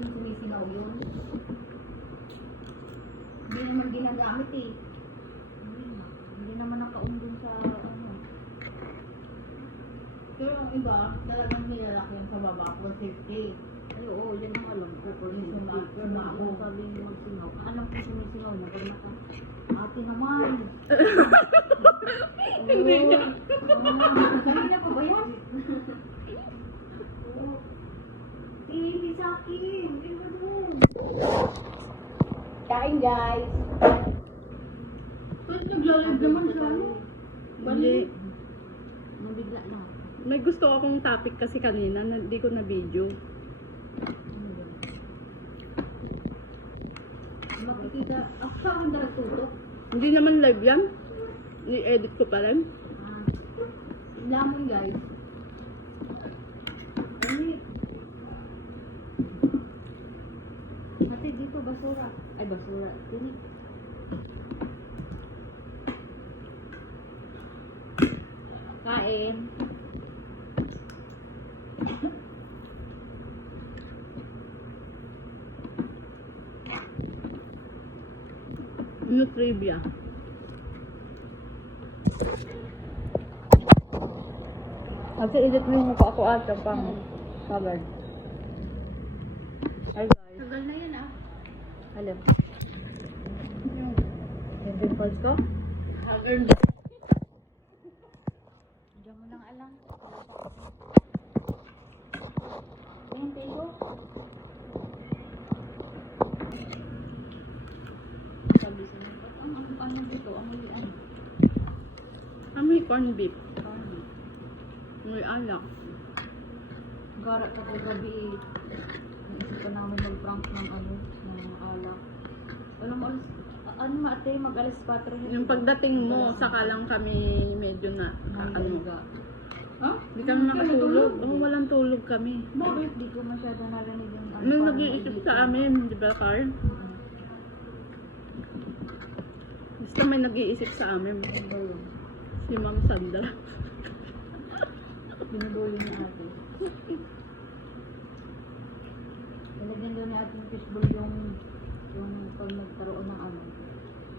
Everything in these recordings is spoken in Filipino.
sumisinaw yun. Hindi naman ginagamit eh. Hindi naman nakaundun sa ano. Pero ang iba, talagang nilalak yan sa baba for safety. Ay, oo, yan ang alam ko. Pero yung sabi niyo magsingaw. Alam ko sumisingaw na. Pero ate naman. Hindi niya. Kanina pa ba yan? Hindi sa akin. Hindi ba doon? Kain guys. Ba't naglalag naman siya? Hindi. Nabigla na. May gusto akong topic kasi kanina, hindi ko na video. Makikita. Ako sa akin talagang tutok. Hindi naman live yan. I-edit ko pa rin. Lamon guys. Ay. Ate dito basura. Ay, basura. Tini. Kain. Ano trivia? Kasi edit mo yung mukha ko ata pang covered. Hi guys. Tagal na yan ah. Alam. Yung pimples ko? Haggard. Diyan mo lang alam. Ayan, tayo. Sabi sa mga, ano dito? Ang mulian. Amoy corn beef. Parang, Amoy alak. gara ka gabi. Naisip pa namin mag-prank ng ano, ng alak. Alam mo, ano nga ate, mag-alas 4. Yung pagdating mo, saka lang kami medyo na, ano, Ha? hindi kami makatulog. Oh, walang tulog kami. Bakit? Di ko masyado narinig yung ano. May paano nag-iisip mag-edit. sa amin, di ba, Carl? Basta may nag-iisip sa amin. Si Ma'am Sandra. Binubulo ni ate. Nalagyan daw ni ate ng fishbowl yung pag nagkaroon ng ano,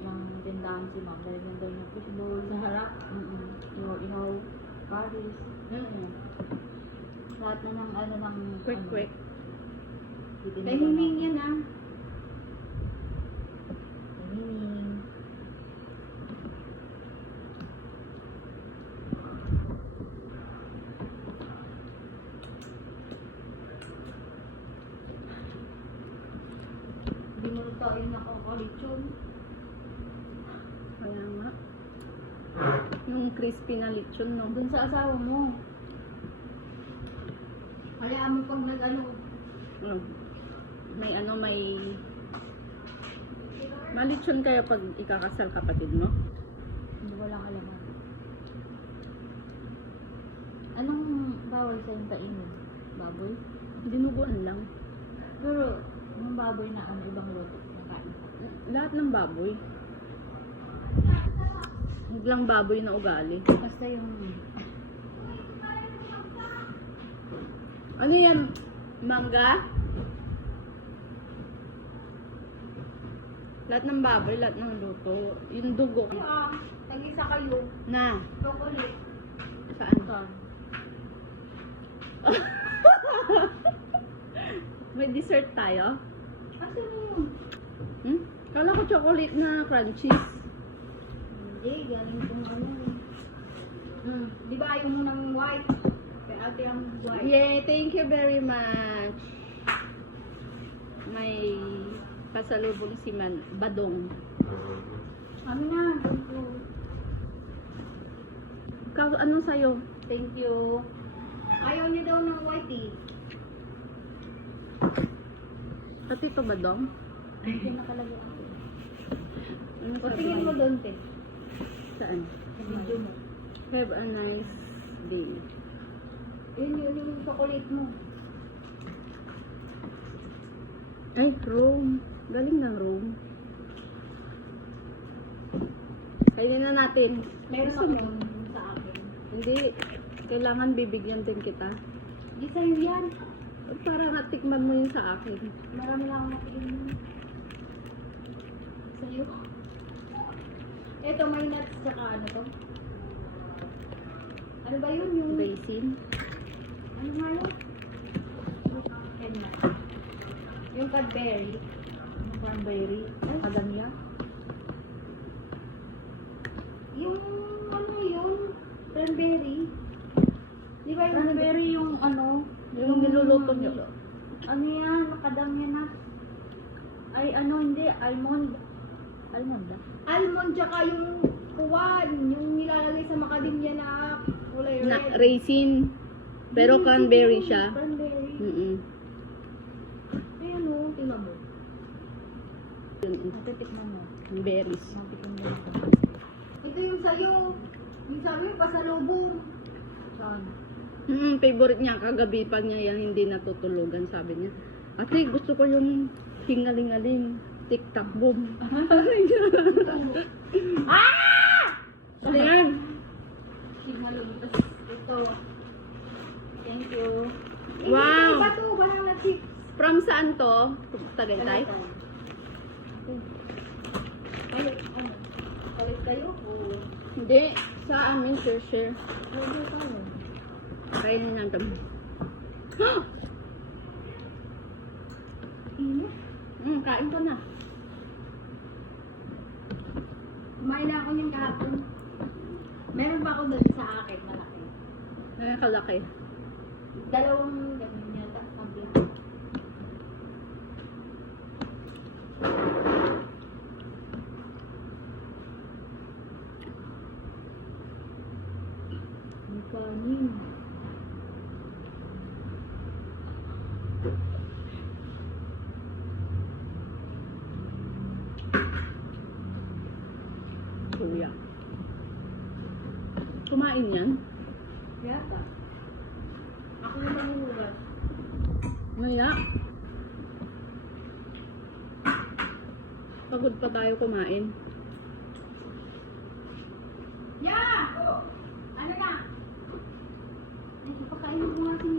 ng tindahan si ma'am. Nalagyan daw niya fishbowl. Sa harap? Ihaw-ihaw, paris. Lahat na ng ano ng... Quick. Kay Miming yan ah. Kay Miming. Hindi mo rin tayo nakakalitson. Kaya nga. Yung crispy na lechon, no? Doon sa asawa mo. Kaya mo pag nag-ano, Oh. May malechon kaya pag ikakasal kapatid mo? hindi ko lang alam. Anong bawal sa yung kainin? Baboy? Dinuguan lang. Pero, yung baboy na ano, ibang luto na kain. Lahat ng baboy. Huwag lang baboy na ugali. Basta yung... Ano yan? Mangga? Lahat ng baboy, lahat ng luto. Yung dugo. Tag-isa kayo. Na. Chocolate. Saan? May dessert tayo? Kasi mo. Kala ko chocolate na crunchies. Hindi, galing kong ano. Di ba ayaw mo ng white? Kaya ate ang white. Yay, thank you very much. May pasalubong si Badong. Kami na. Thank you. Ikaw, ano sa'yo? Thank you. Ayaw niya daw ng white eh. Sa Tito Badong? Hindi nakalagay ako. Ano O tingin mo doon, te. Saan? Sa video mo. Have a nice day. Yun yung chocolate mo. Ay, Rome. Galing ng Rome. Kainin na natin. Meron Gusto ako mo? sa akin. Hindi. Kailangan bibigyan din kita. Di sa'yo yan. Para natikman mo yun sa akin. Marami lang akong nakikinig. Sa'yo. Ito, may nuts tsaka ano to? Ano ba yun? Yung... Raisin. Ano nga yun? And nuts. Yung Cadbury. Yung cranberry. Kadamya. Yung ano yun? Cranberry. Di ba yung Cranberry yung ano, yung niluluto nyo. Ano yan? Makadamya na. Ay, ano, hindi. Almond. Almond ah. Almond tsaka yung kuwan, yung nilalagay sa macadamia na kulay red. Na, raisin. Pero cranberry siya. Cranberry. Mm-mm. Ayan o, tingnan mo. Yun, Matitikman mo. yung berries. Matitikman mo ito. Ito yung sa'yo. Yung sa'yo, pasalubong. Saan? Favorite niya. Kagabi pa niya yan hindi natutulugan, sabi niya. Ate, gusto ko yung hingaling-aling. Tic-tac boom. Ano yan? Sigmalubos. Ito. Thank you. Wow! Iba to, banana chips. From saan to? Tagaytay? Palit, ano? Palit kayo? Oo. Hindi. Sa amin, share. Pwede tayo. Kainin natin. Init. Kain ko na. Kumain na ako niyang kahapon. Meron pa ako doon sa akin, malaki. Ay, kalaki. Dalawang ganun yata. Kabla. May kanin. Kuya. Kumain yan? Yata. Ako yung manguhugas. Maya. Pagod pa tayo kumain. Yeah! Ano na? Ay, papakainin ko nga si